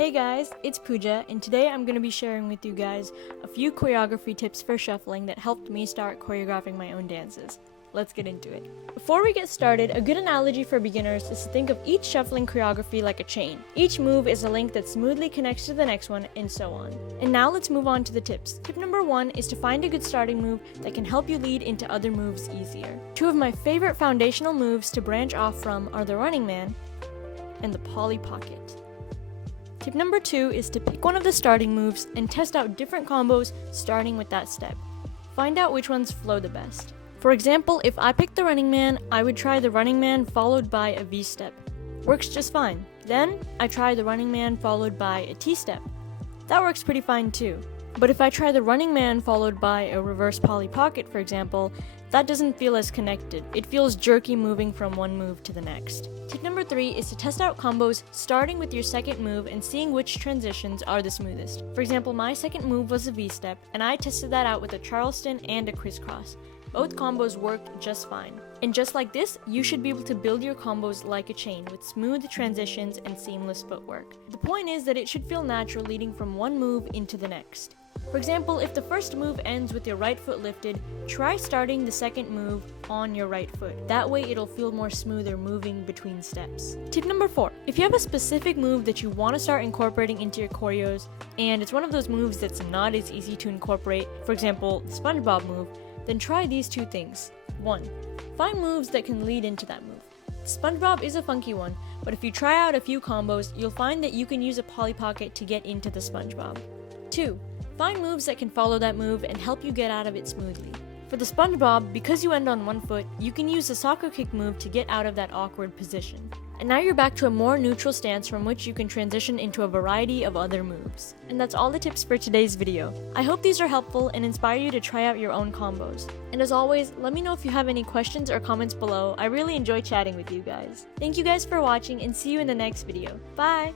Hey guys, it's Pooja, and today I'm going to be sharing with you guys a few choreography tips for shuffling that helped me start choreographing my own dances. Let's get into it. Before we get started, a good analogy for beginners is to think of each shuffling choreography like a chain. Each move is a link that smoothly connects to the next one, and so on. And now let's move on to the tips. Tip number 1 is to find a good starting move that can help you lead into other moves easier. Two of my favorite foundational moves to branch off from are the running man and the Polly pocket. Tip number 2 is to pick one of the starting moves and test out different combos starting with that step. Find out which ones flow the best. For example, if I picked the running man, I would try the running man followed by a V step. Works just fine. Then, I try the running man followed by a T step. That works pretty fine too. But if I try the running man followed by a reverse Polly pocket, for example, that doesn't feel as connected. It feels jerky moving from one move to the next. Tip number 3 is to test out combos starting with your second move and seeing which transitions are the smoothest. For example, my second move was a V step, and I tested that out with a Charleston and a crisscross. Both combos worked just fine. And just like this, you should be able to build your combos like a chain with smooth transitions and seamless footwork. The point is that it should feel natural leading from one move into the next. For example, if the first move ends with your right foot lifted, try starting the second move on your right foot. That way it'll feel more smoother moving between steps. Tip number 4. If you have a specific move that you want to start incorporating into your choreos, and it's one of those moves that's not as easy to incorporate, for example, the SpongeBob move, then try these two things. 1. Find moves that can lead into that move. SpongeBob is a funky one, but if you try out a few combos, you'll find that you can use a Polly pocket to get into the SpongeBob. 2. Find moves that can follow that move and help you get out of it smoothly. For the SpongeBob, because you end on one foot, you can use the soccer kick move to get out of that awkward position. And now you're back to a more neutral stance from which you can transition into a variety of other moves. And that's all the tips for today's video. I hope these are helpful and inspire you to try out your own combos. And as always, let me know if you have any questions or comments below. I really enjoy chatting with you guys. Thank you guys for watching and see you in the next video. Bye!